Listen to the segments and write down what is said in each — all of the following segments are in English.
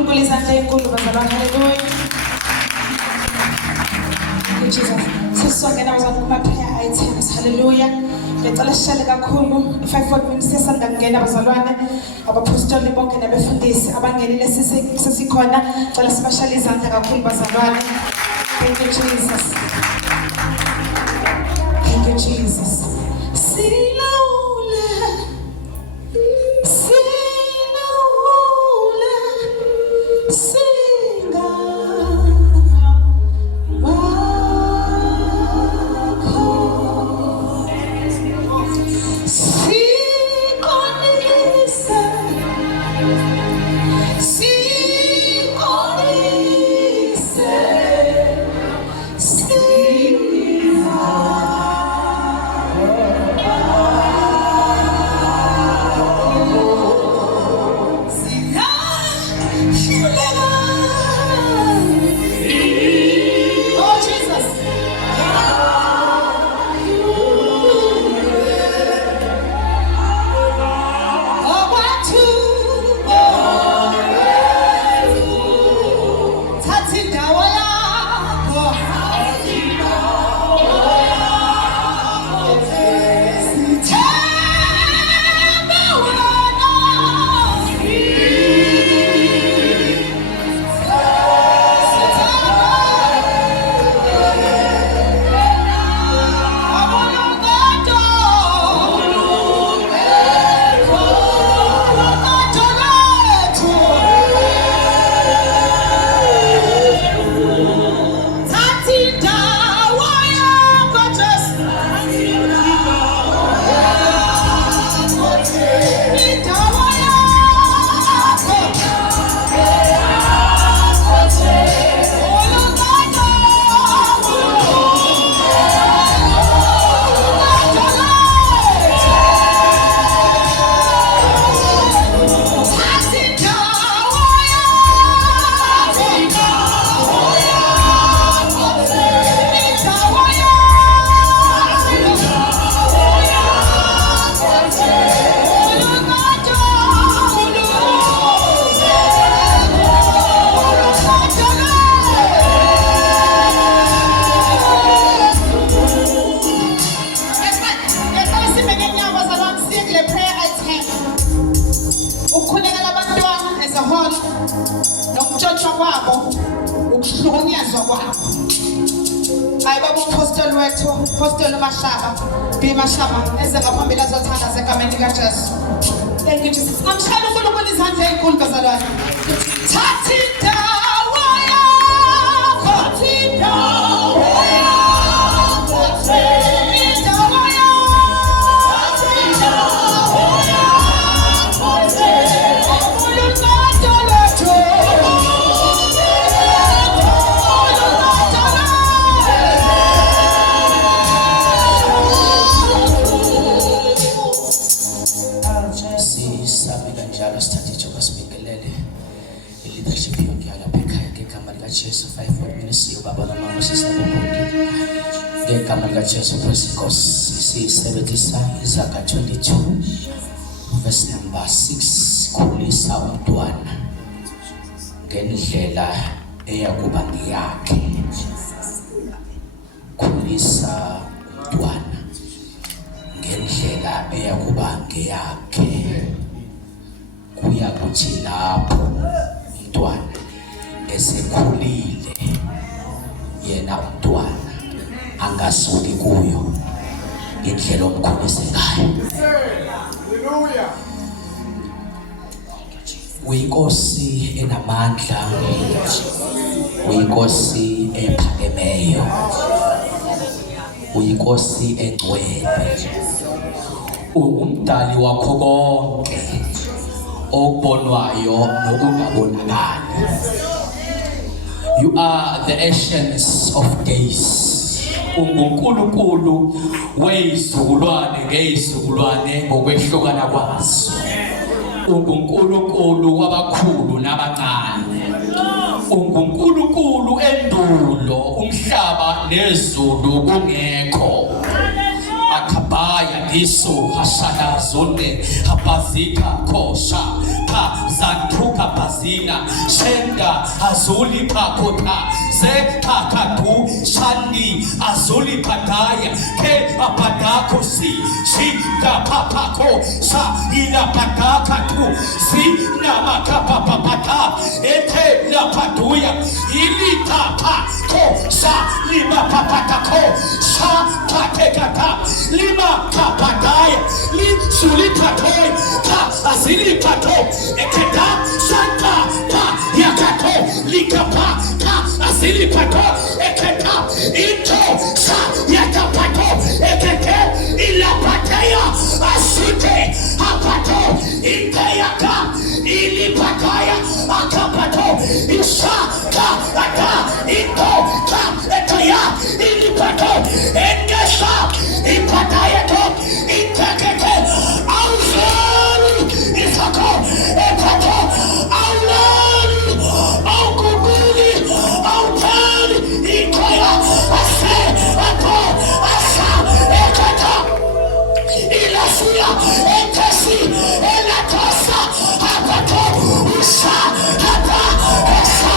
uNkulunkulu izandla ezinkulu bazalwane. Hallelujah. Thank you Jesus. Sisongena bazalwane kuma prayer items. Hallelujah. Ngicela sishale kakhulu 5 minutes sesanda kungena bazalwane. Abapostoli bonke nabefundisi abangenile sesikhona. Ngicela sibashale izandla kakhulu bazalwane. Thank you Jesus. Thank you Jesus. Thank you Jesus. I'm trying to follow his hands and cool bazalwane. Tatinda waya. Tatinda waya. Tatinda waya. Tatinda waya. Jesu 5 minutes baba na mama sisi na bondi ngekama lika Jesu Nkosi isebenzisa Izaka 22 verse number 6 khulisa umntwana ngendlela eyakuba ngiyakhe khulisa umntwana ngendlela eyakuba ngiyakhe kuya kuthi lapho umntwana esekhulile yena umntwana angasuki kuyo indlela omkhulise ngayo. Haleluya. Uyinkosi enamandla, uyinkosi ephakemeyo, uyinkosi engcwele, umdali wakho konke okubonwayo nokungabonakali. You are the Ancients of Days. UNkulunkulu wezizukulwane ngezizukulwane ngokwehlukana kwazo. UNkulunkulu wabakhulu nabancane. UNkulunkulu endulo umhlaba nezulu kungekho. Akabaya diso hashada zone habazika kosha pa zantuka Zina Shenda Azuli Pakota Zeta Katu Shandi Azuli Pataya Ke Apadako Si Shida Papako Sa Ina Pataka Tu Zina Makapa Papata Ete La Patuya Ilita Pako Sa Lima Papatako Sa Patekata Lima Kapadaya Lim Suli Patoy Ta Azili Pato Ekeda Santa Pa Yakato Likapa Ta Azili Pato Ekeda Ito Sa Yakapato Ekete Ilapateya Asute Apato Inteyaka Ilipataya Akapato Isaka Ata Ito Ka Etoya Ilipato Engesa Ipataya To Intekete Auzani Isako Epato Aulani Aukuguni Autani Ikoya Ase Apo Asa Ekata Ilasia Ekasi Elatosa Apato Usa Hapa Esa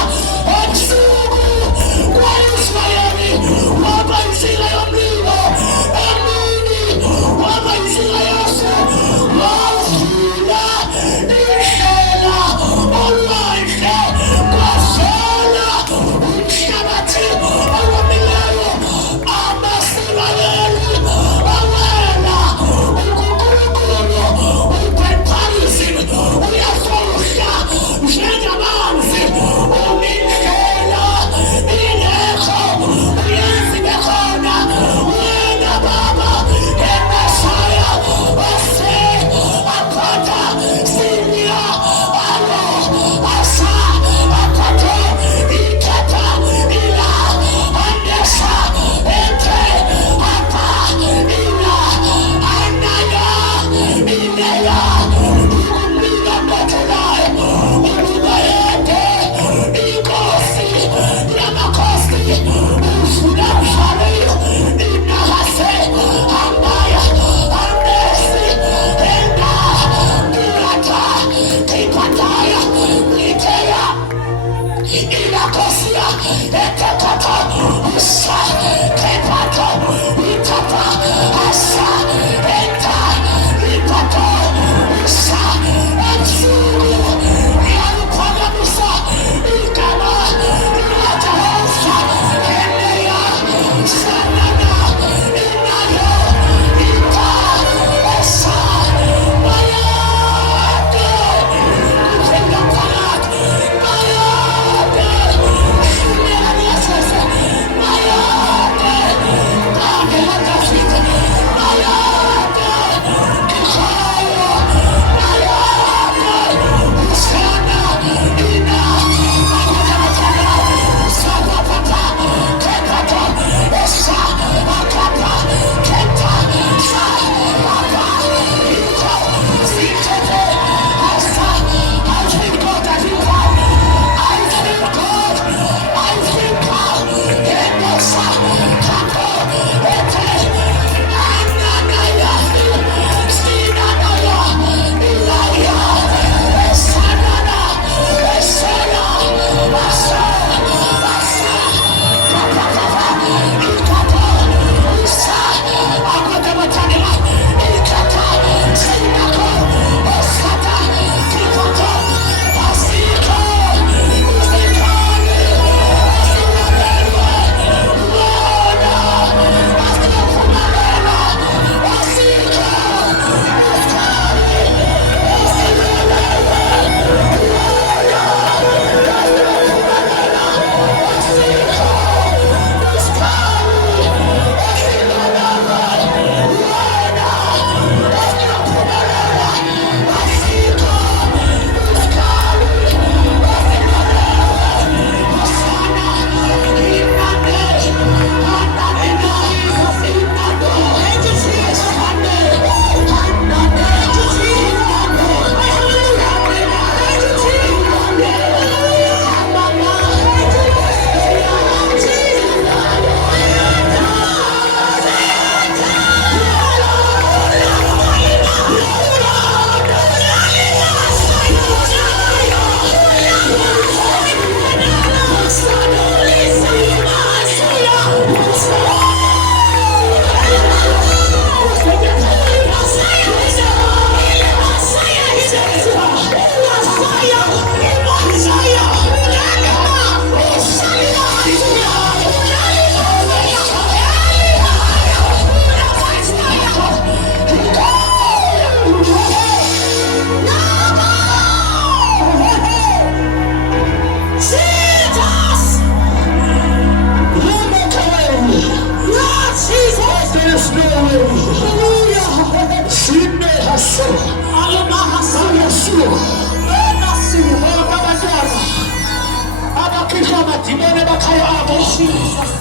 Otsugu Kwa Israeli Waba Israeli Amini Waba Israeli Wafula Ishela Olaise Kwasala Unshabati Awamilayo Amasirayeli Awela Ukukulukulo Upeparizim Uyasorusha Ushagamanzi Umishela Ineko Uyazibekona Wena Baba Emesaya Ose Apata Sinia Alo Asa Apato Ikata Ila Andesa Ete Apa Ila Anaya Inea Umina Batanai Urubayete Ikosi Yamakosi Ushudamshari Inahase Amaya Amesi Enda Pirata Tipataya Litea Inakosia Etekata Usa Tepato Itapa Asa Eta Ipato Usa Etsuru Yalupagamisa Ikana Yatahosa Enea Sanana Inayo Ita Esa Mayate Kufenda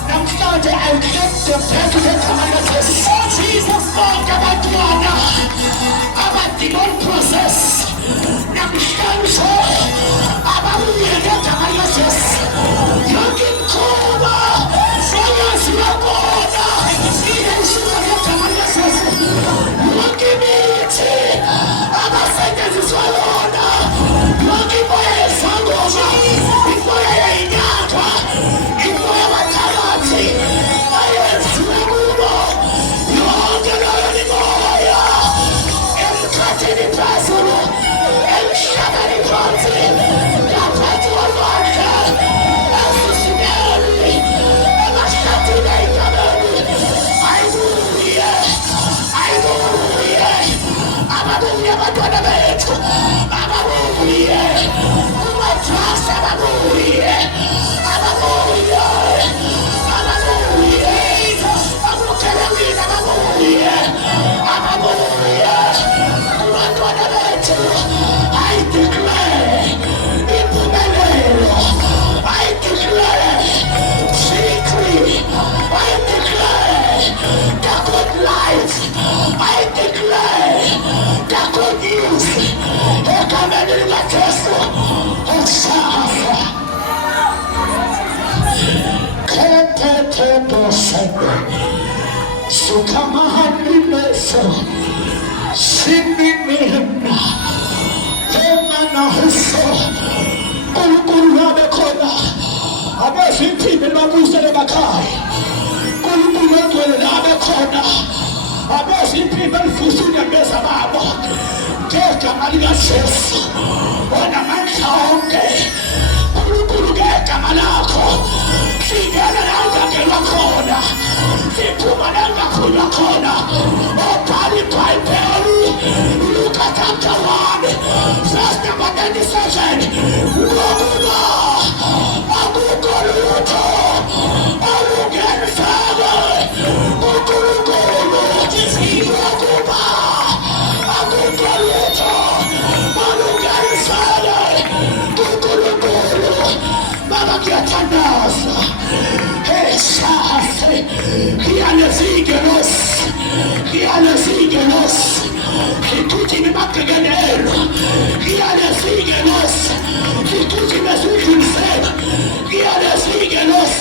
namhlanje ayikhethe phezulu egameni Jesus bonke abantwana abademon process namhlanje ababuye ngegama likaJesu yonke imkhuba siyazibona siyashisa ngegama likaJesu yonke imithi abasetshenziswa yona yonke imoya yesangoma imoya yenyatha imoya yabathakathi ayenziwe kubo yonke leyo mimoya emkhathini phezulu emhlabeni phansi ngaphansi kwamandla esusumeni emahlathini ey'ntabeni ayibuye ababuye abantwana bethu ababuye umadrasi ababuye abukelewini ababuye abantwana bethu I declare impumelelo I declare victory I declare the good life I declare the good news egameni likaJesu usafa kethetebosebe sukamahanimeso sinimina emanahuso uNkulunkulu wabe khona abezimpilo babuyisele emakhaya uNkulunkulu ogcwele labe khona abezimpilo elifusile bezababo ngegama likaJesu onamandla onke uNkulunkulu ngegama lakho singena la ungangelwa khona siphuma la ungakhulwa khona obhala iBhayibheli Luka chapter 1 verse number 37 ukuba akukho lutho olungenisele uNkulunkulu ukuba akukho lutho olungenisele uNkulunkulu baba kuyathandaza esase Kialezigelos Kituti mimakegenero Kialezigelos Kituti mesukimsek Kialezigelos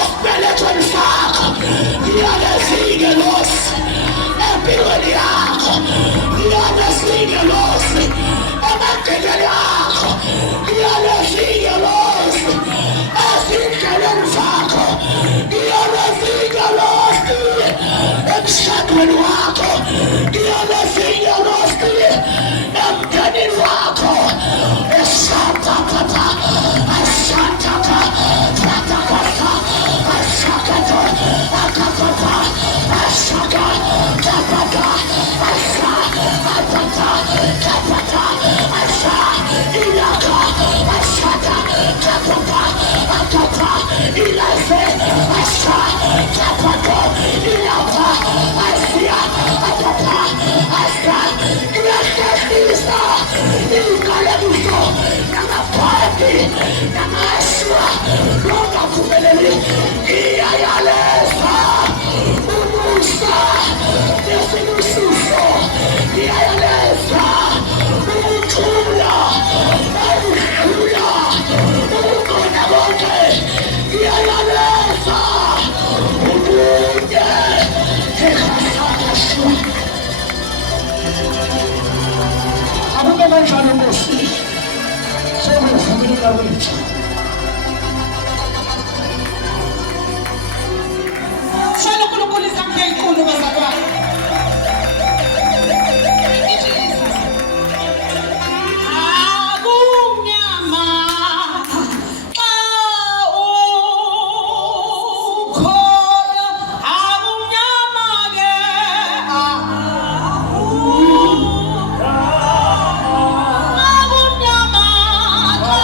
Espeleton sako Kialezigelos Epironi yako Kialezigelos Emakegeni yako Kialezigelos Esikelen sako Kialezigelos emshadweni wakho Kialezigelos emndenini wakho eshatapata ashataka tatakasa ashakata akapata ashaka kapata asha apata kapata asha ilaka ashata kapata akapa ilaze asha kapata ilaka asia apata asha ilakatisa ilukalebuso namapati namaswa lokakumeleli iyayaleza umusa nesinususo iyayaleza ukuthula ukuhlula ukugona konke iyayaleza ubunye ekasakashwa abube kanjalo Nkosi sokuvumeleka kwethu Shalo uNkulunkulu izandla ezinkulu bazalwane. Akumnyama xa ukhona akumnyama ke akumnyama xa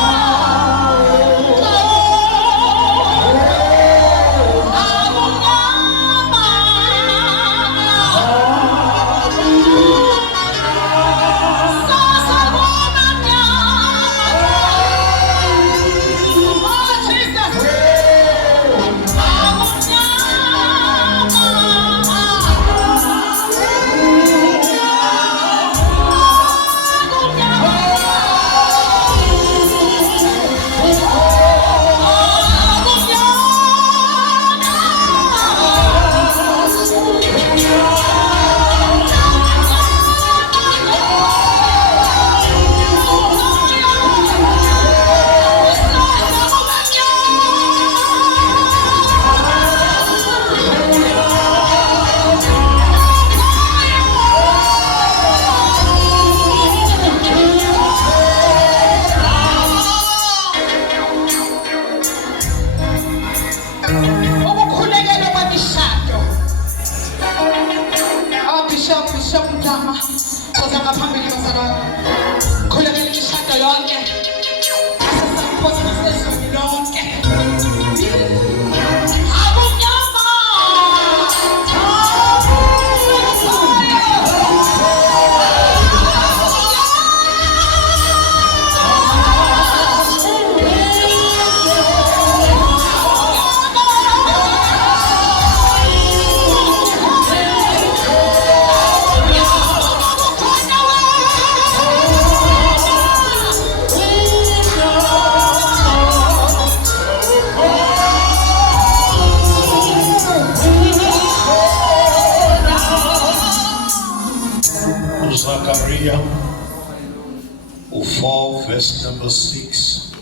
4 verse number 6.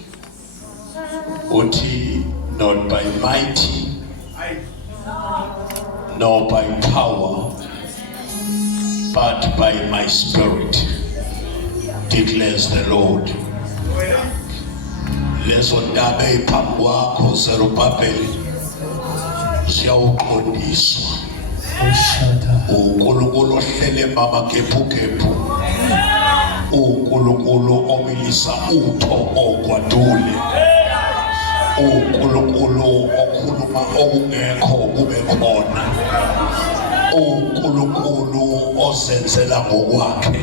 Uthi, not by mighty, nor by power, but by my spirit, declares the Lord. Lezo ndaba ephambi kwakho Zerubbabeli ziyawuqondiswa. uNkulunkulu ohlele mama kephu uNkulunkulu omilisa utho ogwadule uNkulunkulu okhuluma okungekho kube khona uNkulunkulu ozenzela ngokwakhe.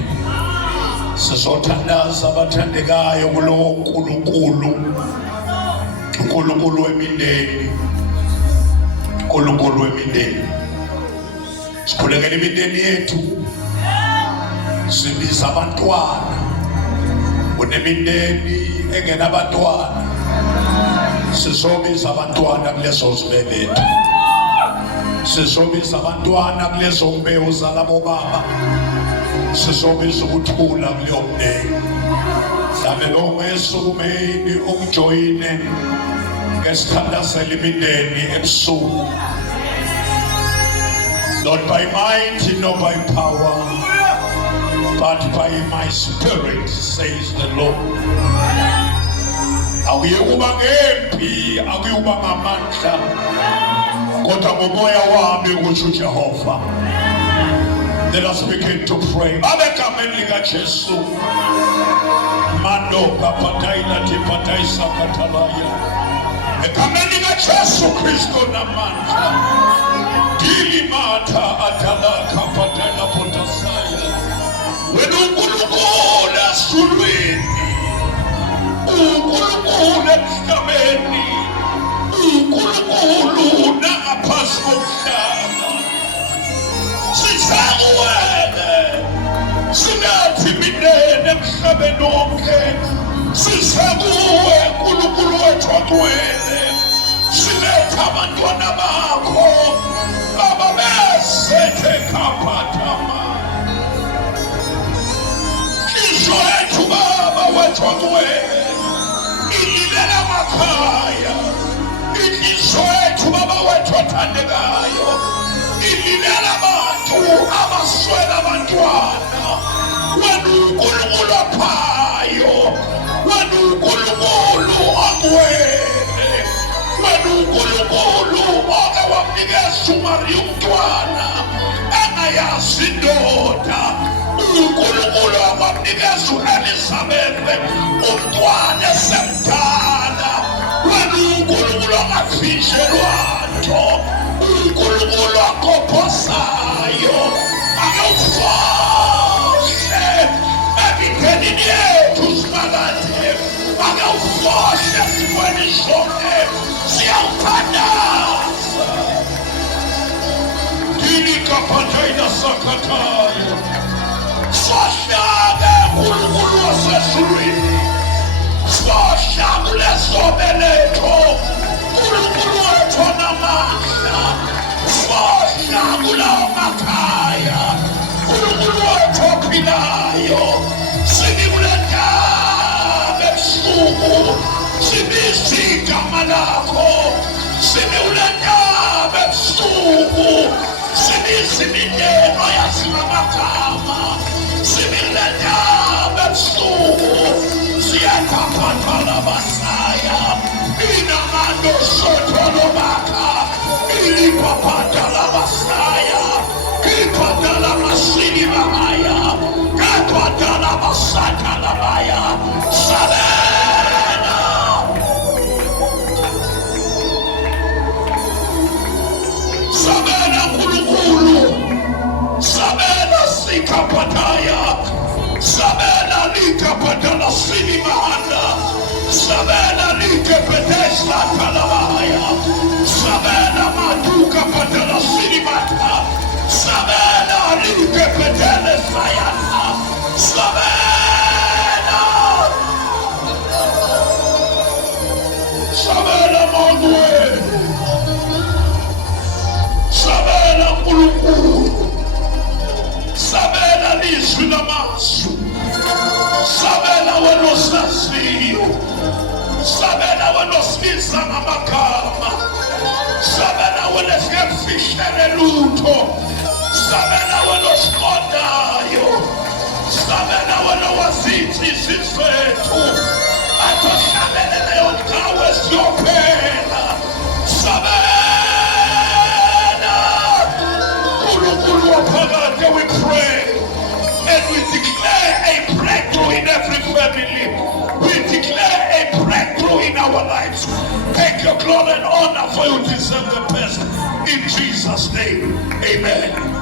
Sizothandaza abathandekayo kulo uNkulunkulu wemindeni, uNkulunkulu wemindeni. Sikhulekele imindeni yethu, sibiza abantwana. Kunemindeni engenabantwana, sizobiza abantwana kulezo zibeletho, sizobiza abantwana kulezo mbewu zalabo baba, sizobiza ukuthula kuleyo mndeni. Mhlawumbe lo mesukumeni ukujoyine ngesithandazela imindeni ebusuku. Not by might, nor by power, but by my spirit, says the Lord. Akuyukuba ngempi, akuyukuba ngamandla, kodwa ngomoya wami ukusho Jehova. Let us begin to pray. Abekameni likaJesu. Mando kapataila tipataisa katalaya. Ekameni likaJesu Kristo namandla. Dilimata atala kapatela potasaya. UNkulunkulu asulweni, uNkulunkulu emhlabeni, uNkulunkulu nangaphansi komhlaba. Sisakuwele, sinathi imindeni emhlabeni wonke, sisakuwe uNkulunkulu wethu ongcwele. Siletha abantwana bakho baba besethe kapatama. Inhliziyo yethu baba wethu ongcwele ililela amakhaya. Inhliziyo yethu baba wethu othandekayo ililela abantu abaswela abantwana. Wena uNkulunkulu ophayo, wena uNkulunkulu ongcwele, wena uNkulunkulu oke wamnikeza uMariya umntwana engayazi indoda. uNkulunkulu wamnikeza uElisabeth umntwana esemdala. Wena uNkulunkulu ongafihlelwa nto, uNkulunkulu ogobhozayo. Akawufohle emindenini yethu simakade, akawufohle esimweni sonke, siyawuthandaza. Dini kapataina sakatayo. Fohlabe uNkulunkulu wasezulwini, fohla kulezo beletho, uNkulunkulu wethu onamandla. Fohla kulawo makhaya, uNkulunkulu wethu ophilayo. Simi kule ndaba ebusuku, sibiza igama lakho. Simi kule ndaba ebusuku, sibiza imindeni oyazi amagama. Simi kule ndaba ebusuku, siyakaphathala basaya. Inamando sotolo baka, ilipapatala basaya. Ipatala masini bahaya, kapatala basatala baya. Sabena, sabena uNkulunkulu, sabena sikapataya, sabena likapatala sini bahanda, sabena likepetesla talabaya, sabena maduka patala sini mata. Sabena likepetele sayana. Sabena, sabena mondwe, sabena uNkulunkulu, sabena lizwi lamasu, sabena wena osaziyo, sabela wena osibiza ngamagama, sabela wena siyekufihlele lutho, sabela wena osiqondayo, sabela wena wazithi izethu, atoshabele leyo ndawo esiyophela, sabela uNkulunkulu waphakade. We pray and we declare a breakthrough in every family. We declare a breakthrough in our lives. Take your glory and honor, for you deserve the best. In Jesus' name, amen.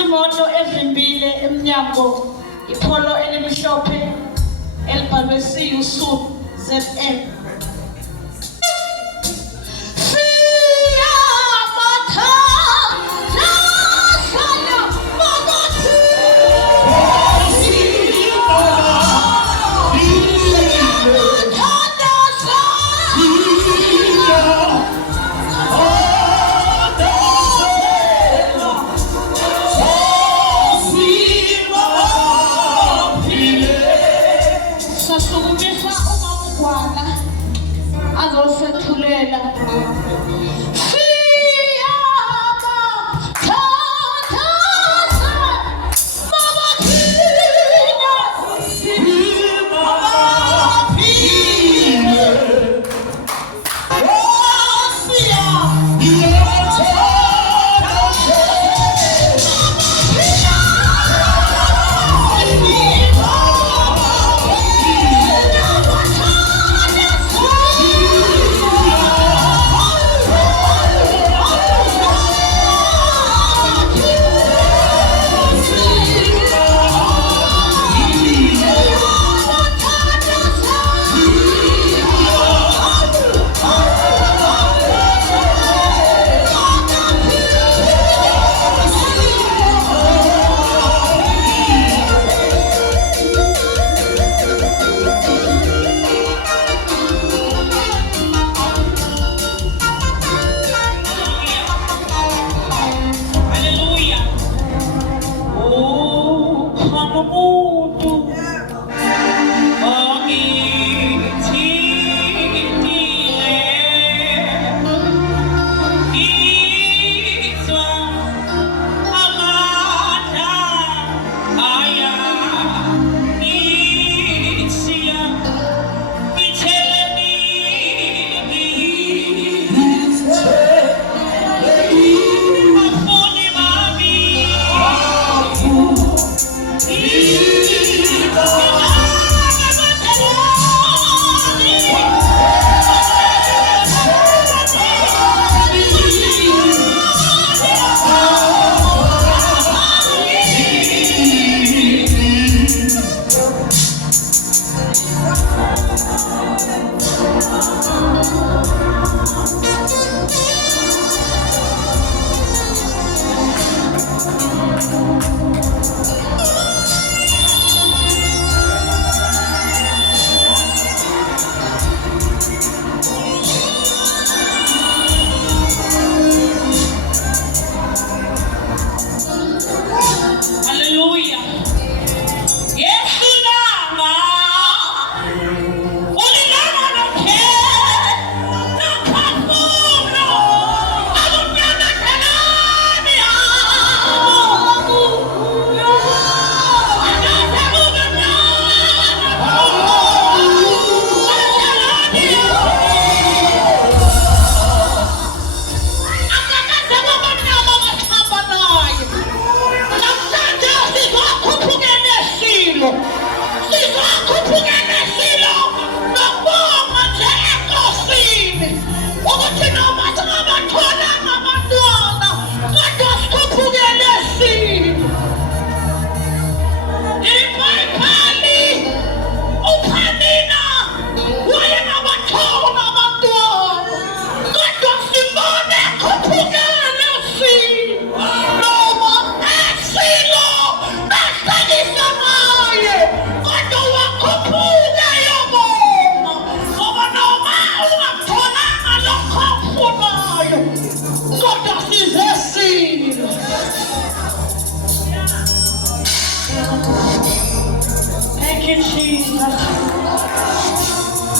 Imoto ezimbili emnyango, ipolo elimhlophe elibhalwe CU ZN.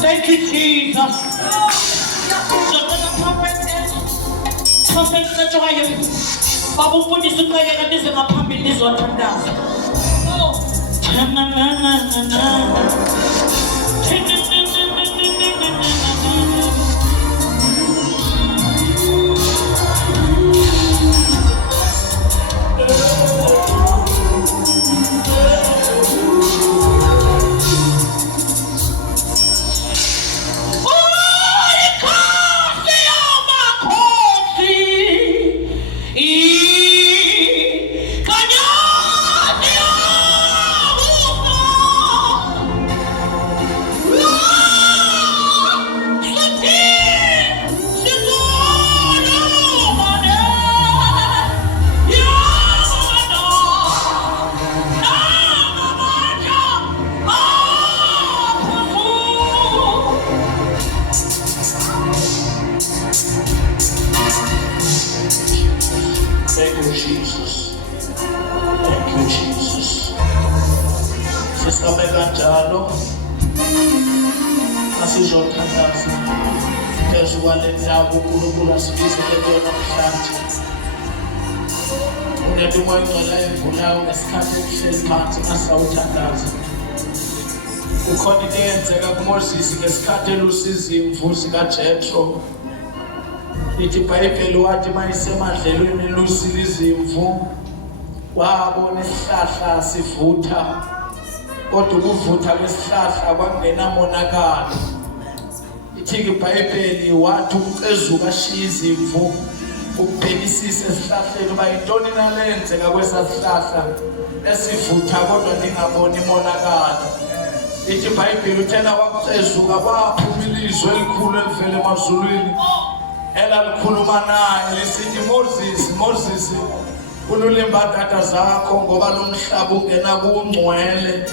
Thank you, Jesus. Prophet Sajoya, Babu put this together and this is my pumping this one from down. Thank you, Jesus. Thank you, Jesus. Sisabe kanjalo asizothandaza phezu kwale ndawo uNkulunkulu asibizele kuyona namhlanje. Unento moyingcwele evulayo ngesikhathi ukuhleli phansi asawuthandaza. Ukhona into eyenzeka kuMoses ngesikhathi elusiza imvu zikaJethro. Ithi iBhayibheli wathi mayisemadlelweni lusile izimvu wabona isihlahla sivutha kodwa ukuvutha kwesihlahla kwakungena monakalo. Ithi iBhayibheli wathi ucezuka ashiya izimvu ukubhekisisa esihlahleni uba yintoni nalenzeka kwesasihlahla esivutha kodwa ndingaboni monakalo. Ithi iBhayibheli uthena wakucezuka kwaphuma ilizwi elikhulu elivela emazulwini elalikhuluma naye lisithi Moses ulule imbadada zakho ngoba lo mhlaba ungena kungcwele.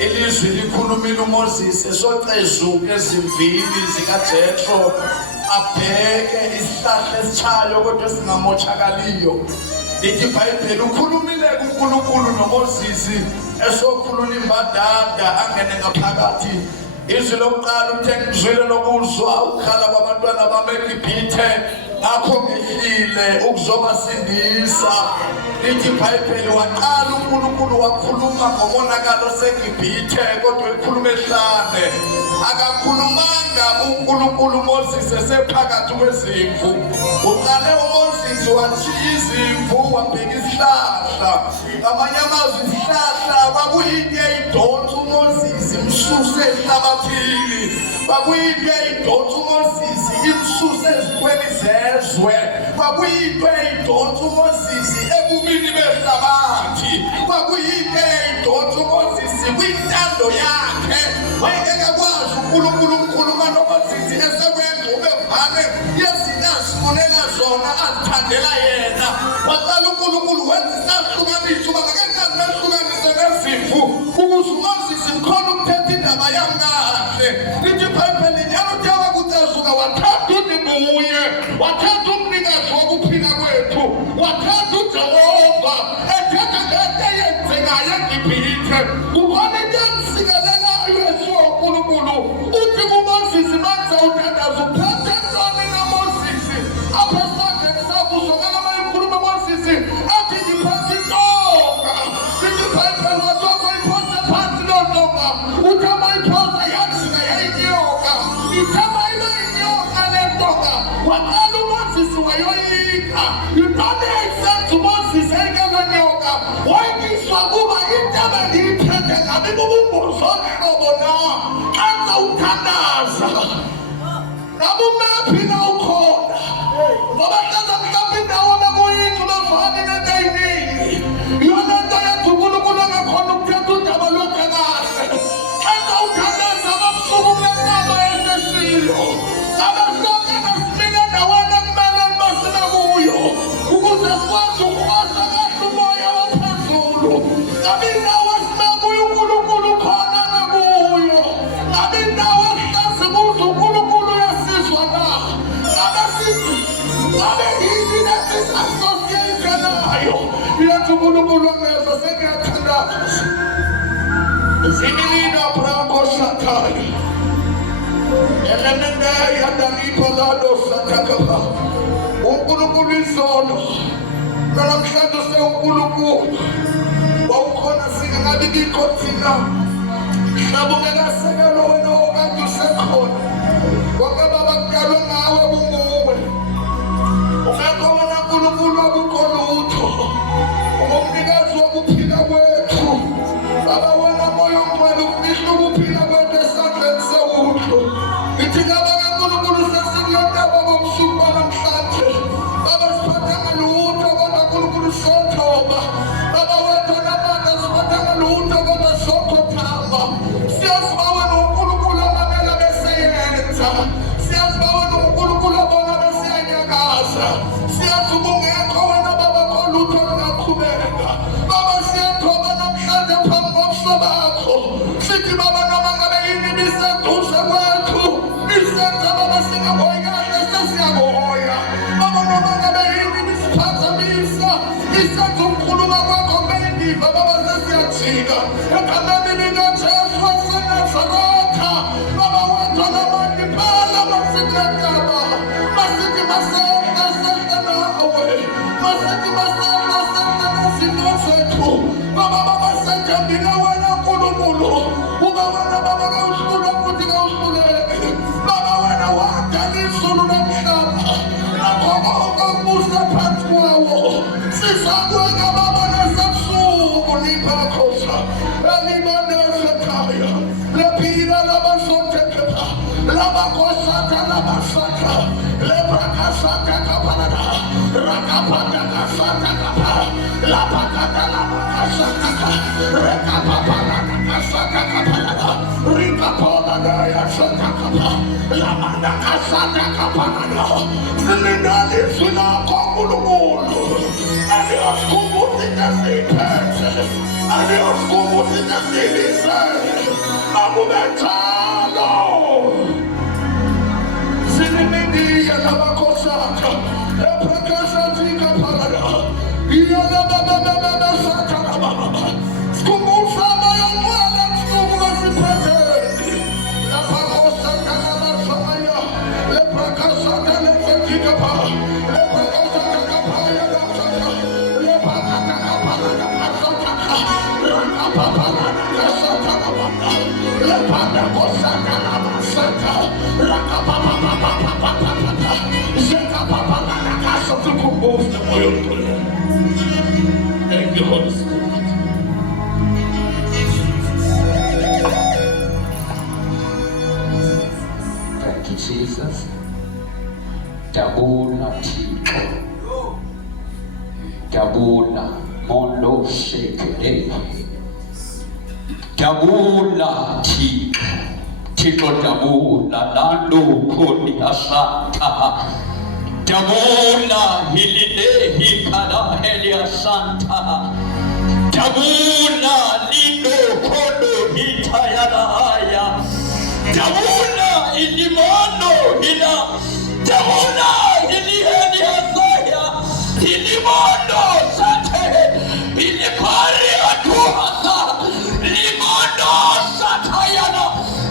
Ilizwi likhulumile uMoses esocezuka ezimvini zikaJethro abheke isihlahla esitshayo kodwa singamothakaliyo. Lithi iBhayibheli ukhulumile kuNkulunkulu noMoses esokhulula imbadada angene ngaphakathi. Izwi lokuqala uthe ngizwile lokuzwa ukukhala kwabantwana bami eGibhithe ngakho ngihlile ukuzobasindisa. Lithi iBhayibheli waqala uNkulunkulu wakhuluma ngomonakalo oseGibhithe kodwa ekhuluma ehlane. Akakhulumanga uNkulunkulu Moses esephakathi kwezimvu. Uqale uMoses washiya izimvu wabheka isihlahla. Ngamanye amazwi isihlahla kwakuyinto eyidonsa uMoses imsuse ehlabathini. Kwakuyinto eyidonsa uMoses imsuse ezikweni zezwe. Kwakuyinto eyidonsa uMoses ebumini behlabathi. Kwakuyinto eyidonsa uMoses kwintando yakhe. Wayengeke kwazi uNkulunkulu ukukhuluma noMoses esekwengxube vale yezinto azifunela zona azithandela yena. Waqala uNkulunkulu wenza isahluko ngehlukanise nezimvu ukuze uMoses mkhona ukuthetha indaba yangahle. Lithi iBhayibheli njalo uThixo wakucezuka wathatha uNibuye, wathatha umnikazi wokuphila kwethu, wathatha uJehova ethetha ngento eyenzekayo eGibhithe. Kukhona into emsikelelayo esuNkulunkulu. Uthi kuMoses manje uthandaza uphethe ntoni na Moses? Apha esandleni sakho uzokala uma ikhuluma uMoses athi ngiphethe intonga. Lithi iBhayibheli wathi iphose phansi loo ntonga. Uthi ama iphosa yathi yayinyoka. Ithama ile inyoka le ntonga. Waqala uMoses wayoyika. Intoni eyisenza uMoses eyike nyoka? Wayekiswa kuba into abengiyiphethe ngabe bubungozi oqobo na. Enza uthandaza. Ngabe umaphi na ukhona? Ngoba hleza mhlawumbe indawo bekuyinto bevani nento eyiningi. Yona nto yethu uNkulunkulu engakhona ukuthetha udaba lwakhe kahle. Enza uthandaza ababusuku bencaba eseshilo. Abasonke nasimile endaweni ekumele basibe kuyo. Ukuze sikwazi ukuhosa kahle umoya waphezulu. Ngabe indawo esibe kuyo uNkulunkulu khona nakuyo. Ngabe indawo esihlezi kuzo uNkulunkulu uyasizwa na. Ngabe sithi ngabe yini lesisasosiyete nayo. Yethu uNkulunkulu angeza sengiyathandaza. Zimilina branco sataya. Elemende yadalipa lado satakapa. uNkulunkulu izolo. Namhlanje sewuNkulunkulu. Wawukhona singabi bikho thina. Mhlawumbe kasekelo wena okade usekhona. Wonke babakudalwe ngawe bunguwe. Ungekho wena uNkulunkulu akukho lutho. Ungumnikazi wokuphila kwethu. Baba wena moya ongcwele ufihla ukuphila kwethu esandleni sewuhlo. Ithi ngaba kaNkulunkulu sesikuyotaba bobusuku banamhlanje. Baba siphathanga lutho kodwa uNkulunkulu sothoba. Baba wethu namandla siphathanga lutho kodwa sokhothamba. Siyazi uba wena uNkulunkulu amamela beseyenza. Siyazi uba wena uNkulunkulu abona besiyanyakaza. Siyazi uba ungekho wena baba kho lutho lungaqhubeka. Baba siyathoba namhlanje phambi kobuso bakho. Sithi baba noma ngabe yini ibiseduze kwethu. Isenza baba singahoyi kahle sesiyakuhoya. Baba noma ngabe yini ibisiphazamisa. Isenza ukukhuluma kwakho bendiva baba sesiyajika. Egameni likaJesu waseNazaretha. Baba wethu nabantu phela basikrentaba. Masithi masehla sehla nawe. Masithi masehla sehla nezinto zethu. Baba baba sethembile wena uNkulunkulu. Uba wena baba kawuhlule futhi kawuhluleki. Baba wena wadala izulu nomhlaba. Nakho konke okubusa phansi kwawo. Sizakuweka baba nasebusuku liphakhosa. Elimanesekhaya. Lephila labasothekhepha. Labakosatha labasatha. Lebrakasatha kapalada. Rakapata kasatha kapa. Lapakata labakasatha kapa. Rekapapalada kasatha kapalada. Rikapolada yasatha kapa. Lamanda kasatha kapalada. Zilindali zinakho uNkulunkulu. Aliyosikhumbula ingasiphethe. Aliyosikhumbula ingasilise. Akube njalo. Zilimindiya labakhosatha. Eprakasatha kapalada. Iyala baba satha baba. Sikhumbuza moya ongcwele kusuku lesiphethe. Labakhosatha labasaya. Eprakasatha lesekhika pa. Eprakasatha kapaya lasatha. Lepakata kapalada kasatha. Rakapapalada kasatha baba. Lepanda kosatha labasatha. Rakapapapapapapapapa. Zekapapalada kasatha kumbufta moya ongcwele. Thank you, Holy Spirit. Thank you, Jesus. Tabula Tito. Tabula Mondo Shekere. Tabula Tito. Tito Tabula Lando Koni Asata. Tabula Hilide Hikada Helia Santa. Tabuna lindo kondo hitayana haya. Tabuna ilimono hila. Tabuna iliheni hasaya. Ilimono sate. Ilipari atuhasa. Limono satayana.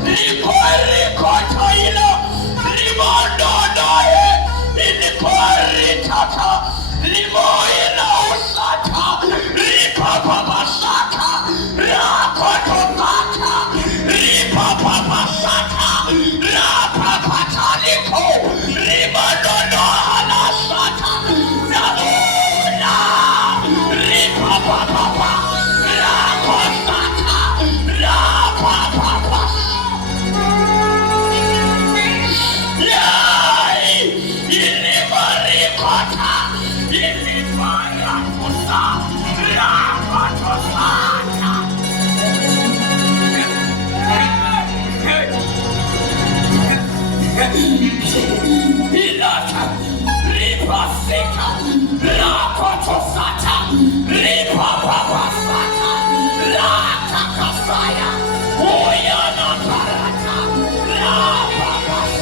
Lipari kotaila. Limono nae. Ilipari tata. Limoina usata. Ripapapasata. Rakotopata. Ripapapasata. Rapapataliko. Rimanono halasata. Namuna. Ripapapapa. Rakosata. Rapapapa. Yay! Ilimarikota. Ilimarakusa. Rapatosata. Ilata. Ripasika. Rapatosata. Ripapapasata. Ratakasaya. Oyana parata. Rapapasata.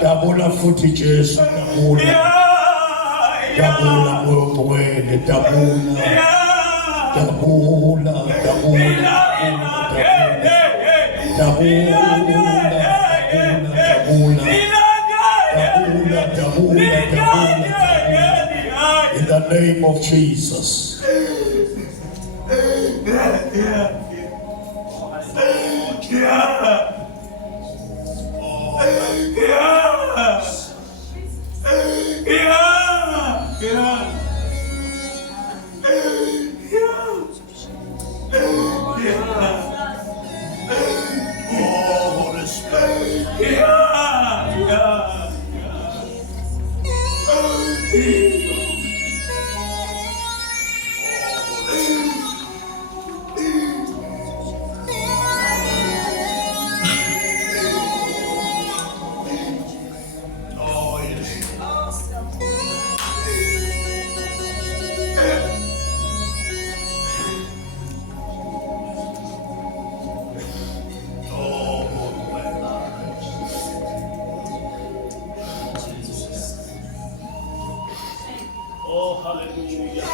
Dabula futhi Jesu, dabula mwene, dabula in the name of Jesus. Hallelujah.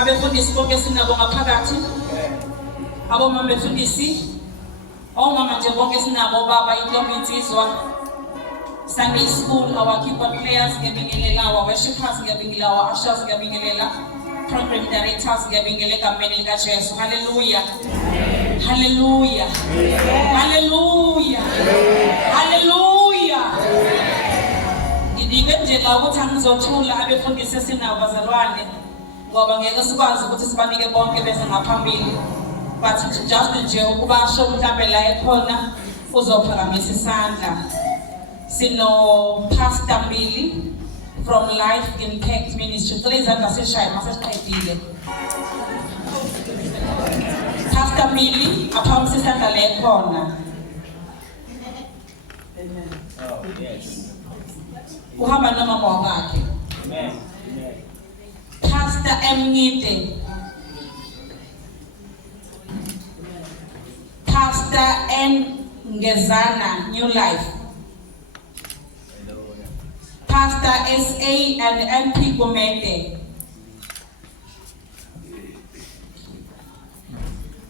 Abefundisi bonke sinabo ngaphakathi abomama befundisi omama nje bonke sinabo baba intombi insizwa Sunday school our keyboard players ngiyabingelela our worshipers ngiyabingelela our ushers ngiyabingelela program directors ngiyabingelela egameni lika Jesu hallelujah hallelujah hallelujah hallelujah ngidike nje la ukuthi angizothula abefundisi esinabo bazalwane ngoba ngeke sikwazi ukuthi sibanike bonke bese ngaphambili but just nje ukubasho mhlambe la ekhona uzophakamisa isandla sino Pastor Millie from Life Impact Ministry cela izandla seshaya masesiqedile Pastor Millie aphakamisa isandla la ekhona oh yes uhamba nomama wakhe amen Pastor Emnyite, Pastor N. Ngezana, New Life, Pastor S.A. and MP Gomete,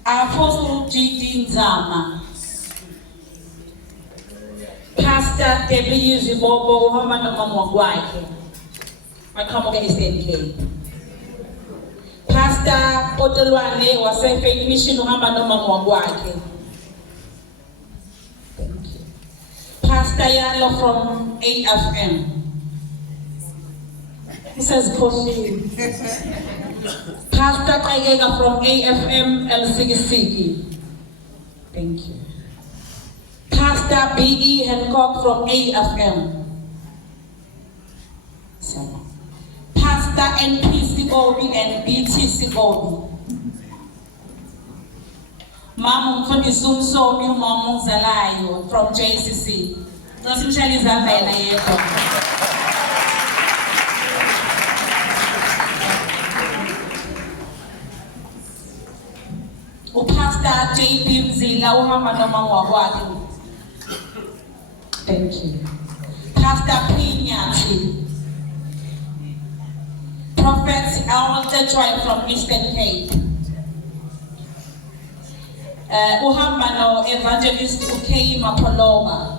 Apostle G.D. Nzama, Pastor W. Zibobo, Hamana Mamwagwake, Makamoga SNK. Pastor Otelwane wase Faith Mission uhamba nomama wakwakhe. Pastor Yalo from AFM. He says Koshi. Pastor Kayega from AFM Elsigisiki. Thank you. Pastor B.E. Hancock from AFM. Pastor NPC Gobi and BTC Gobi. Mama Mfundisi Umsomi Mama Mzalayo from JCC. Nosimshali izandla yena yedwa. Pastor JP Mzila uhamba nomama wakwakhe. Thank you. Pastor P. Nyathi. Prophet Elder Joy from Eastern Cape. Uhamba no Evangelist Ukei Mapoloma.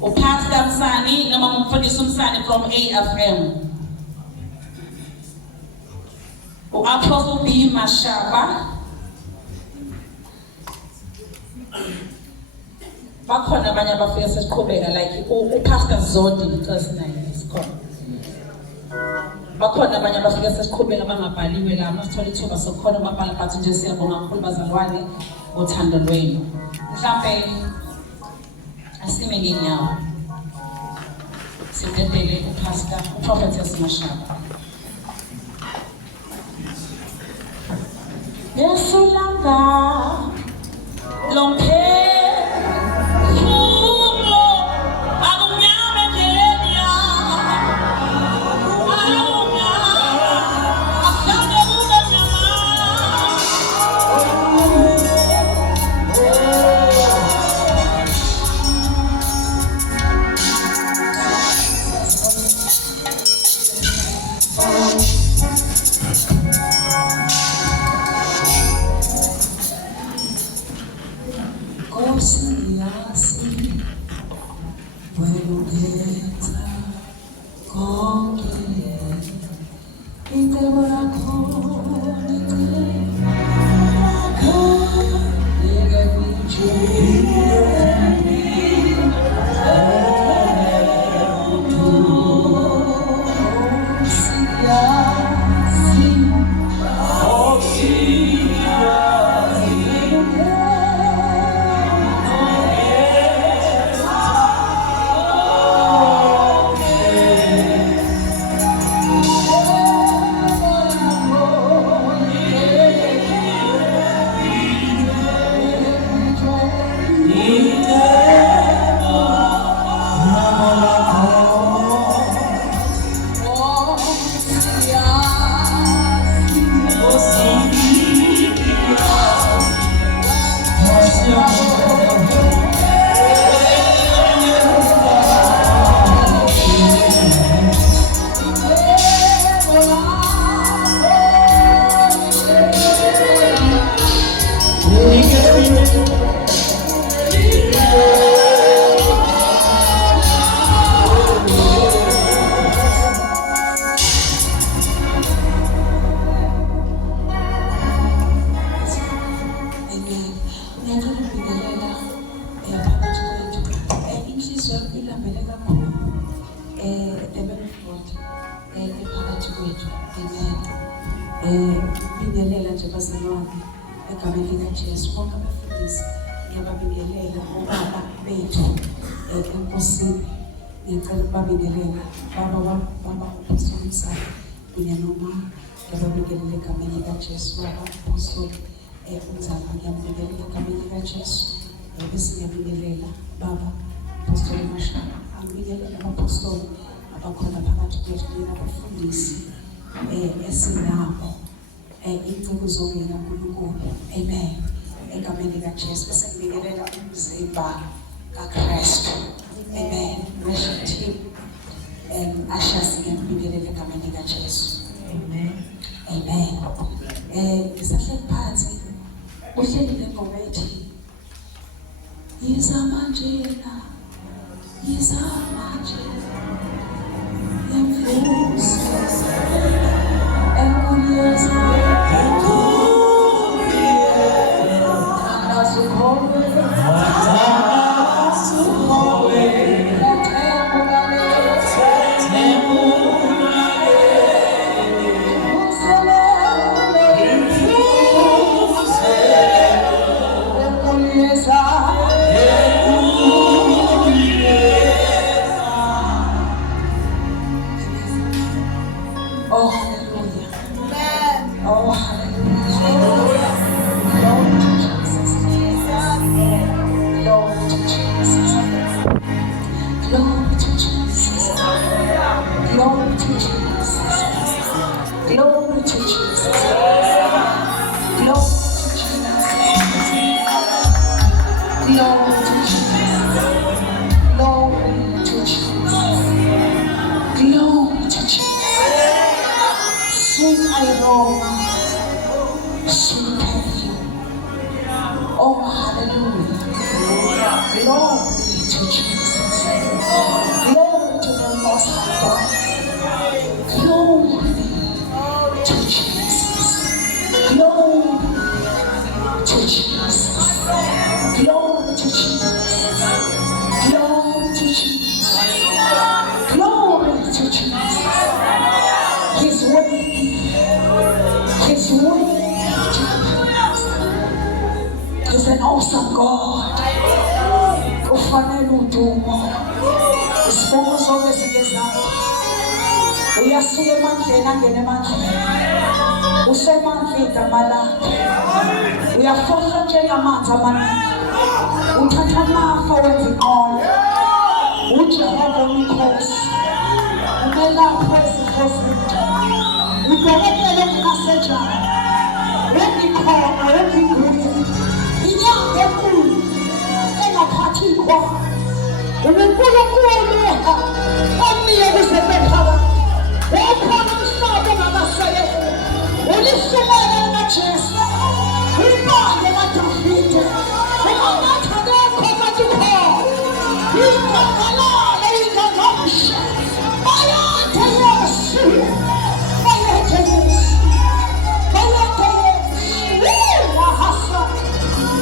Pastor Msani noma Mfundisi Msani from AFM. Apostle B. Mashaba. Bakhona abanye abafika sesiqhubeka like uPastor Zondi because naye isikhona. Bakhona abanye abafika sesiqhubeka bangabhaliwe la masithola ithuba sokukhona babhala but nje siyabonga kakhulu bazalwane uthando lwenu. Mhlambe asime ngenyawo. Sidedele uPastor uProphetess Mashaba. Yesulanga lompe fulo akunyame jelenia auna akade buda Bingelela nje bazalwane egameni likaJesu bonke abafundisi ngiyababingelela obaba bethu enkosini ngiyacela ukubabingelela baba uPhostoli Msaki kunye nomama ngiyababingelela egameni likaJesu baba uPhostoli uNzaba ngiyabingelela egameni likaJesu bese ngiyabingelela baba uPhostoli Mashaba angibingelela abapostoli abakhona phakathi kwethu nabafundisi esinabo inciko zongena kuNkulunkulu amen egameni likaJesu bese ngibingelela umzimba kaKristu amen worship team ashasi ngibingelela egameni likaJesu amen ngisahleli phansi uhleli lengoma ethi yizamanjena emfusi Oh, hallelujah. Oh, hallelujah. Glory to Jesus. Glory to Jesus. Glory to Jesus. Glory to Jesus. Glory to Jesus. Glory to Jesus. Glory to Jesus. Glory to Jesus. Sweet aroma, sweet perfume. Oh, hallelujah. Glory to Jesus. Glory to the Most High God. Glory to Jesus. Glory to Jesus. Glory to Jesus. Glory to Jesus. Glory to Jesus. His way. His way. He's an awesome God. ufanele udumo. Isifungo sonke sikezakho. Uyasuka emandleni angene emandleni. Usemandleni igama lakhe. Uyafohla njengamanzi amaningi. Uthatha amafa wenza inqola. uJehova umkhosi. Umelaphi wezifo zethu. Udokotela ongasenjani. Wengikhona, wengigunya. Inyanga enkulu engaphathi ikhona. uNkulunkulu omiye kuzephakathi. Wakhona umhlaba ongabasebenzi. Ulisumela kaJesu. Umbande kaDavide. Ungathi akekho bathi khona. Ingangalala ingangamsha. Bayathe Yesu. Bayathe Yesu. Bayathe Yesu. Wahasa.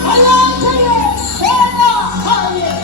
Bayathe Yesu. Haye.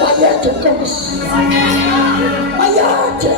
Bayade Nkosi. Bayade.